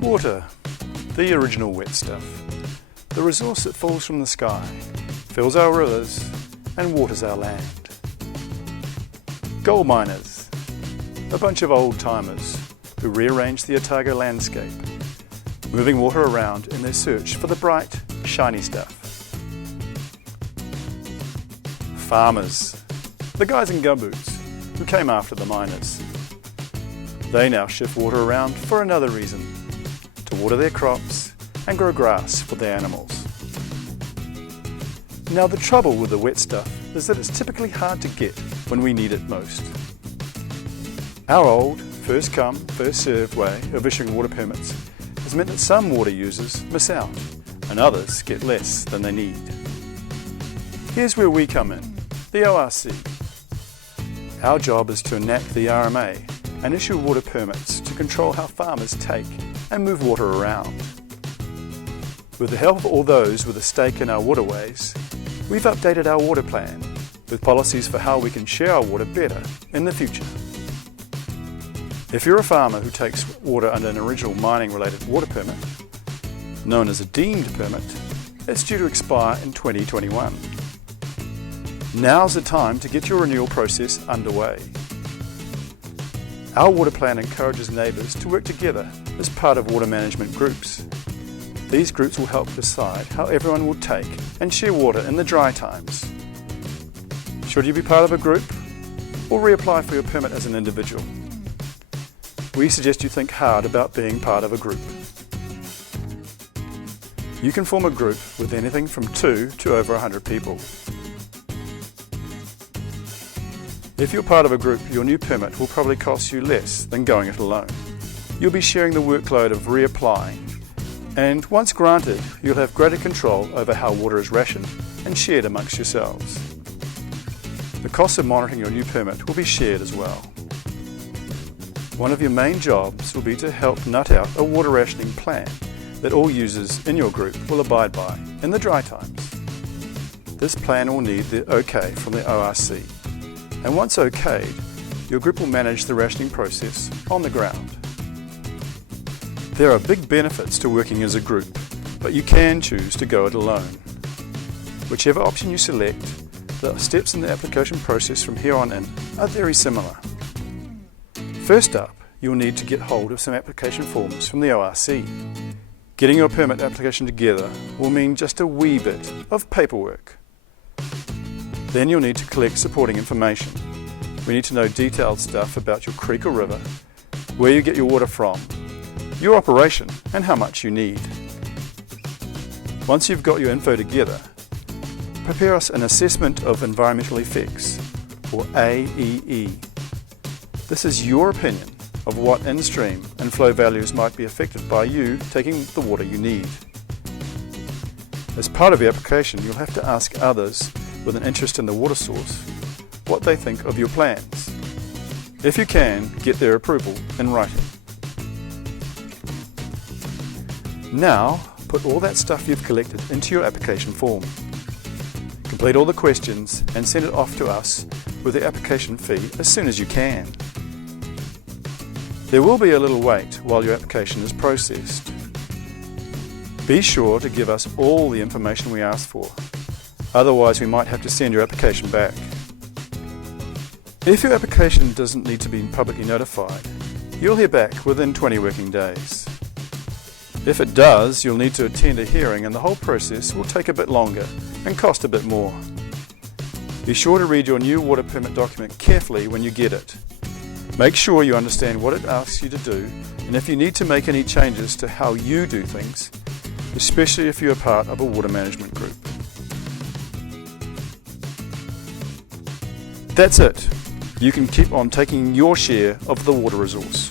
Water, the original wet stuff, the resource that falls from the sky, fills our rivers and waters our land. Gold miners, a bunch of old-timers who rearrange the Otago landscape, moving water around in their search for the bright, shiny stuff. Farmers, the guys in gumboots who came after the miners. They now shift water around for another reason, to water their crops and grow grass for their animals. Now the trouble with the wet stuff is that it's typically hard to get when we need it most. Our old first come, first served way of issuing water permits has meant that some water users miss out and others get less than they need. Here's where we come in, the ORC. Our job is to enact the RMA and issue water permits to control how farmers take and move water around. With the help of all those with a stake in our waterways, we've updated our water plan with policies for how we can share our water better in the future. If you're a farmer who takes water under an original mining-related water permit, known as a deemed permit, it's due to expire in 2021. Now's the time to get your renewal process underway. Our water plan encourages neighbours to work together as part of water management groups. These groups will help decide how everyone will take and share water in the dry times. Should you be part of a group or reapply for your permit as an individual? We suggest you think hard about being part of a group. You can form a group with anything from 2 to over 100 people. If you're part of a group, your new permit will probably cost you less than going it alone. You'll be sharing the workload of reapplying, and once granted, you'll have greater control over how water is rationed and shared amongst yourselves. The cost of monitoring your new permit will be shared as well. One of your main jobs will be to help nut out a water rationing plan that all users in your group will abide by in the dry times. This plan will need the OK from the ORC. And once okayed, your group will manage the rationing process on the ground. There are big benefits to working as a group, but you can choose to go it alone. Whichever option you select, the steps in the application process from here on in are very similar. First up, you'll need to get hold of some application forms from the ORC. Getting your permit application together will mean just a wee bit of paperwork. Then you'll need to collect supporting information. We need to know detailed stuff about your creek or river, where you get your water from, your operation and how much you need. Once you've got your info together, prepare us an Assessment of Environmental Effects, or AEE. This is your opinion of what in-stream and flow values might be affected by you taking the water you need. As part of the application, you'll have to ask others with an interest in the water source what they think of your plans. If you can, get their approval in writing. Now, put all that stuff you've collected into your application form. Complete all the questions and send it off to us with the application fee as soon as you can. There will be a little wait while your application is processed. Be sure to give us all the information we ask for. Otherwise, we might have to send your application back. If your application doesn't need to be publicly notified, you'll hear back within 20 working days. If it does, you'll need to attend a hearing and the whole process will take a bit longer and cost a bit more. Be sure to read your new water permit document carefully when you get it. Make sure you understand what it asks you to do and if you need to make any changes to how you do things, especially if you're part of a water management group. That's it. You can keep on taking your share of the water resource.